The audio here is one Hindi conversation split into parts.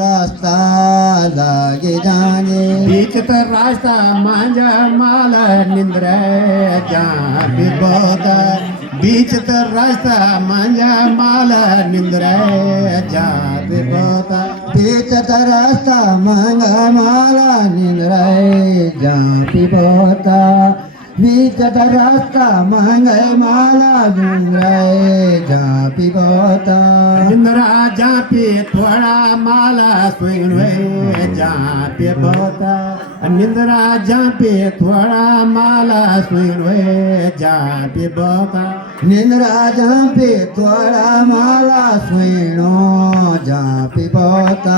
रास्ता लागे जाने बीच तर रास्ता माझ्या माला निंद्र जा बिबोदा बीच तर रास्ता माझ्या माला निंद्र जा बिबोदा बीच रास्ता मांगा माला निंद्राय जा पिबोता बीच रास्ता मांगा माला निंद्राय जा पिबोता निंद्रा जा पे थोडा माला सोयवे जा बिबोदा निंद्रा जा पे थोडा माला सोयवे जा बिबोदा निंद्राजा पे थोड़ा माला सुनो जा पिबोता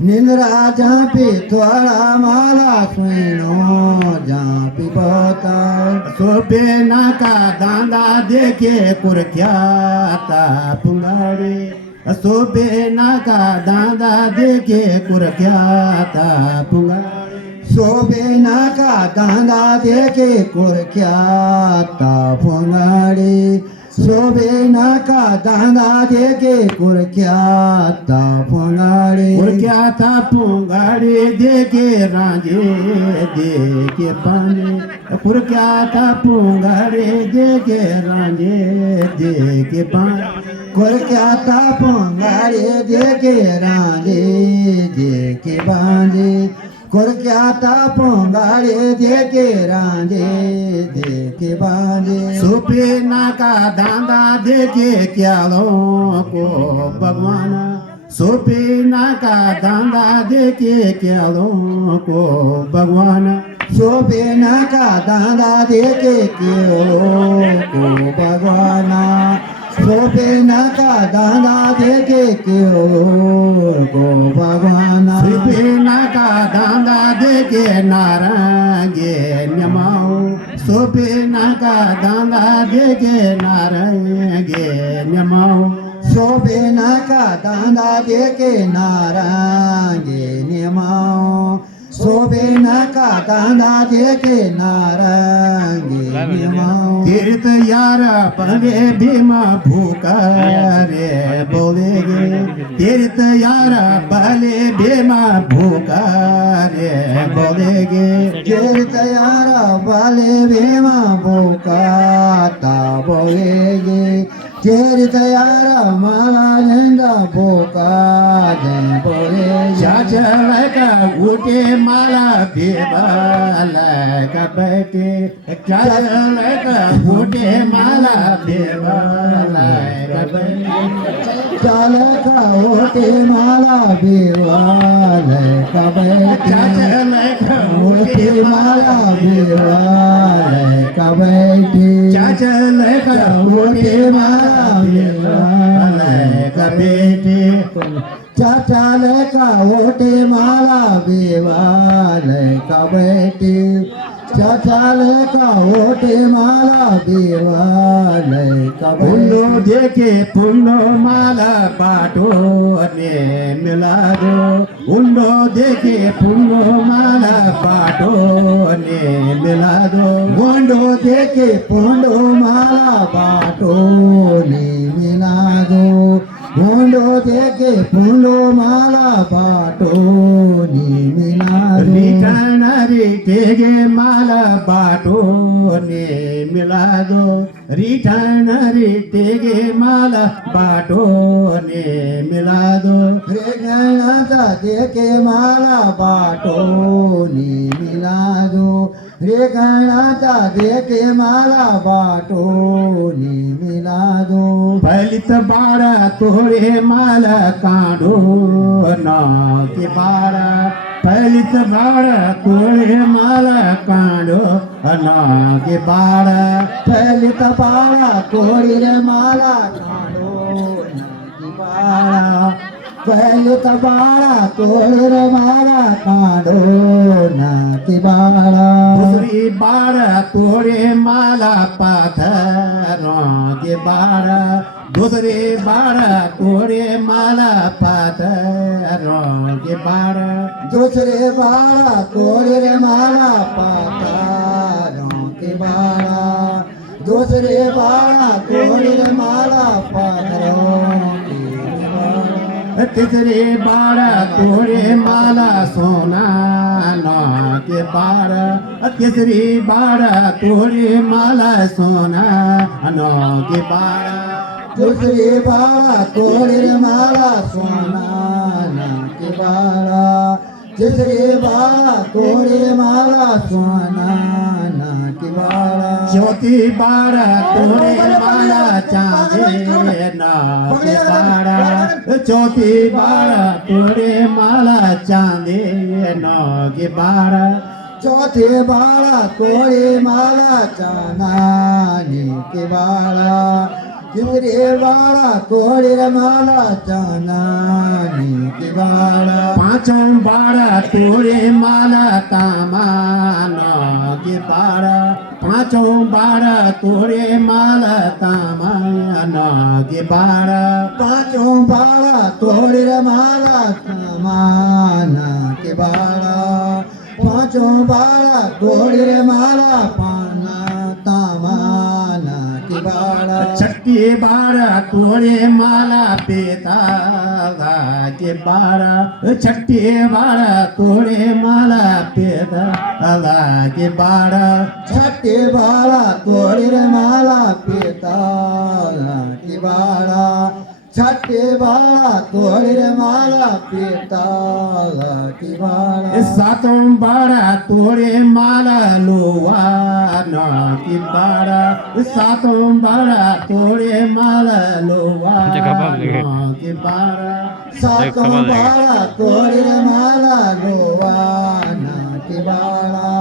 निंद्राजा पे थोड़ा माला सुनो जा पिबोता सोबे नाका दांदा देखे कुरख्याता पुंगारे सोबे नाका दांदा देखे कुरख्याता पुंगारे शोभेना का दांदा देखे कुरख्याता फुंगाडी शोभेना का दांदा देखे कुरख्याता फुंगाडी कुरख्याता पुंगारे देखे राजे देखे पाने कुरख्याता पुंगारे देखे राजे देखे पाने कुरख्याता फुंगाडी देखे राजे देखे बांजे कुरख्याता फुंगाडी देखे राजे देखे बांजे सोपे नाका दांदा देखे क्यालों को भगवान सोपे नाका दांदा देखे क्यालों को भगवान शोभेना का दांदा देखे क्यों को भगवाना शोभेना का दांदा देखे क्यों को भगवाना सोपे नाका दांदा देखे नारंगे न्यमाओ सोपे नाका दांदा देखे नारंगे न्यमाओ शोभेना का दांदा देखे नारंगे नियमाओ शोभेना का दांदा देखे नारंगे नियमाओ तीर्थ यार पवे भीमा भूखा रे बोलेगे तीर्थ यार पले भीमा भूखा रे बोलेगे तीर्थ यारा बाले भेमा बोकाता बोलेगे तीर्थ यारा माला झंडा बोका जय बोले चाचल का उठे माला बेबाल का बैठे चाचल का उठे माला बेबाल का बैठे चाल का ओटे माला बेवाल का बैठे चाचल का ओटे माला बेवाल का बैठे चाचल का ओटे माला बेवाल का बेटे चाचाल का ओटे माला बेवाल का बैठे चाचाल का ओटे माला बेवाल का पुन्नो बैठे देखे पुन्नो माला बाटो ने मिला दो उन्नो देखे पुन्नो माला बाटो ने मिला दो गोंडो देखे पोंडो माला बाटो ने मिला दो गोंडो देखे पोंडो माला बाटो ने मिला दो रिटर्नरी तेगे माला बाटो ने मिला दो रिटर्नरी तेगे माला बाटो ने मिला दो रे गणाचा देखे माला बाटो ने मिला दो रे गणाचा देखे माला बाटो ने मिला दो फलित बाड़ा तोरे माला कांडो ना के बाड़ा फलित बाड़ा तोरे माला कांडो ना के बाड़ा फलित बाड़ा कोड़ी रे माला कांडो नाकी बाड़ा फलित बाड़ा कोड़ी रे माला कांडो नाकी बाड़ा दूसरी बाड़ा तोरे माला पाथरों के बाड़ा दूसरी बाड़ा तोरे माला पाथरों के बाड़ा दूसरे बाड़ा कोड़ी रे माला पातारों के बाड़ा दूसरे बाड़ा कोड़ी रे माला पातारों के बाड़ा तिसरे बाळ तोडे मला सोना के बाळ तिसरी बाळ तोडे मला सोना के बाळ दूसरी बाळा तोडी रे मला सोना के बाळा तिसरी बाळा तोडी रे मला सोना के बाळा ज्योती बाळ तोडे मला चांदे के बाळ ज्योती बाळ तोडे मला चांदे के बाळ चौथे बाळा तोडी मला चानानी के बाळा तिसरे बाळा तोडी रे मला चानानी के बाळा पांचों बाळ तोडे मला तामान के बाळ पांचों बाळ तोडे मला तामान के बाळ पाचों बाळा तोडी रे मला माना के बाळा पाचों बाळा तोडी रे मला पाना तामाना के बाळा छठी बाळ तोडे मला पेता के बाळ छठी बाळ तोडे मला पेता के बाळ छठे बाळा तोडी रे मला पिता के बाळा छठे बाळा तोडी रे मला पिता के बाळा सातों बाळ तोडे मला लोवान की बाळ सातों बाळ तोडे मला लोवान की बाळ सातों बाळा तोडी रे मला लोवाना के बाळा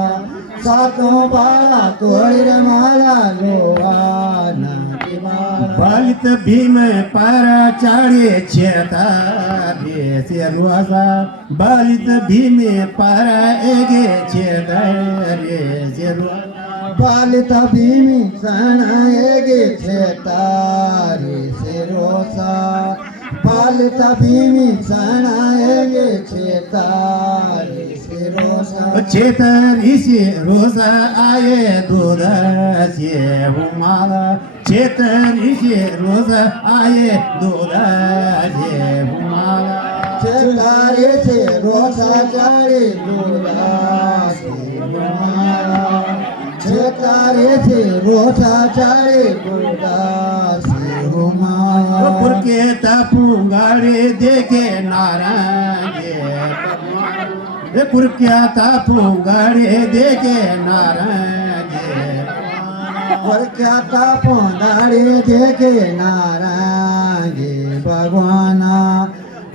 सातों बाळा तोडी रे मला लोवाना के बाळा बलित भीम पर चढ़े छेता से रोसा बलित भीम पर एगे छेता रे से रोसा बालित भीमी सणाएगे छेतारी से रोसा बालित भीमी सणाएगे छेतारी से रोसा चेतरी से रोसा आये दूध से हुमाला चेतरी से रोसा आये दूध से हुमाला चेतारी से रोसा चारी दूरा से हुमाला चेतारी से रोसा चारी दूरा से हुमाला पुरके तपुंगारे देखे नारायण पुरक्या तपुंगारे देखे नारायण और क्या तापोंदारे देखे नारायण भगवाना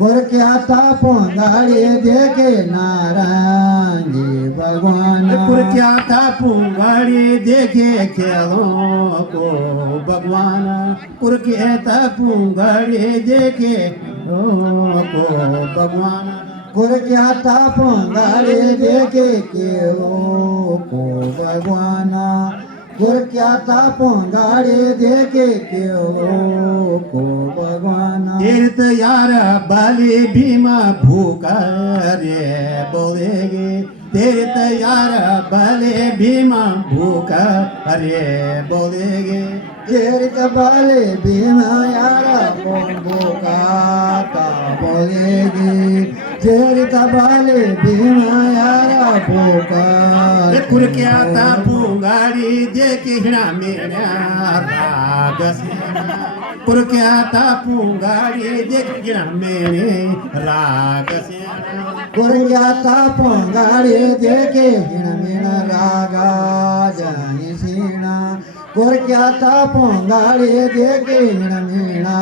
और क्या तापोंदारे देखे नारायण भगवाना पुरक्या तपुंगारे देखे खेलों को भगवान पुरके तपुंगारे देखे को भगवान और क्या तापोंदारे देखे केलो को भगवाना और क्या तापोंदारे देखे केलो को भगवाना तीर्थ यार बाली भीमा भूखा रे बोलेगे तीर्थ यार बाली भीमा भूखा रे बोलेगे चेरित बाले भीमा यारा बोंबो का बोलेगी चेरित बाले भीमा यारा बोका कुरक्या तापुंगारी देखे हिणा मेरा राग कुरक्या तापुंगारी देखे हिणा मेरे राग कुरग्या तापोंगारे देखे हिणमेणा रागा जानी सीणा कुरग्या तापोंगारे देखे हिणमेणा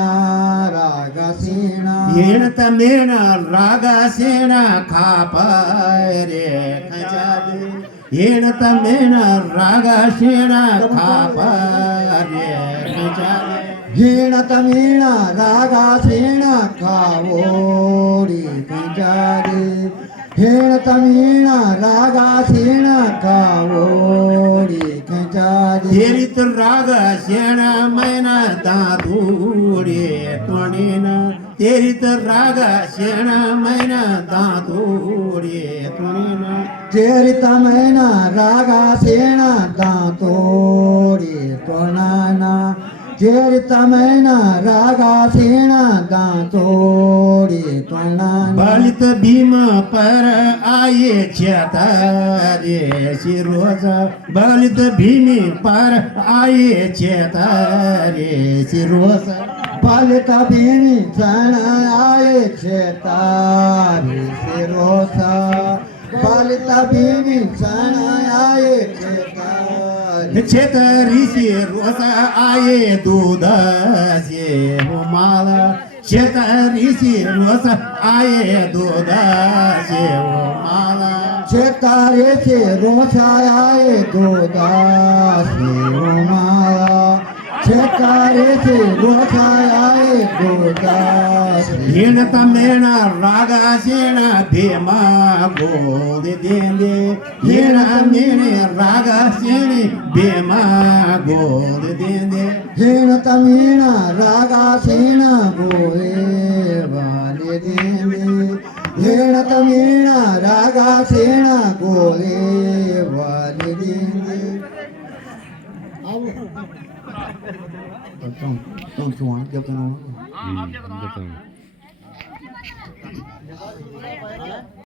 रागा सीणा येणत मेण रागा सेण खापाय रे खजादे येणत मेण रागा सेण खापाय रे खजादे हीणत मीणा रागा सीणा खावोरी खंजारे हीणत मीणा रागा सीणा खावोरी खंजारे तेरीत राग शेण मैना दादूडे तोणीन तेरीत राग शेण मैना दादूडे तोणीन चेरित मैना रागा सीणा दांतोरी तोणाना चेरितमेन रागासीण दांतोडी तोंडान बलित भीम पर आये चेतारे शिरोज बलित भीमी पर आये चेतारे शिरोज पालिता भीमी सण आये चेतारी सिरोसा पालिता भीमी सण आये चेतारी छेतरी शिरोज आये दूध से माला छेतरी शिरोज आये दूध से माला चेतारे से रोसाए दोदासी उमाया चेतारे से रोसाए दोदासी हिणत मेण रागा शेण भीमा गोद देंदे हिण मेण रागा शेण भीमा गोद देंदे हेण तमीण रागा सेण गोरे वाले देने हेण तमीण रागा सेण गोरे वाले देने Don't you want to get to know?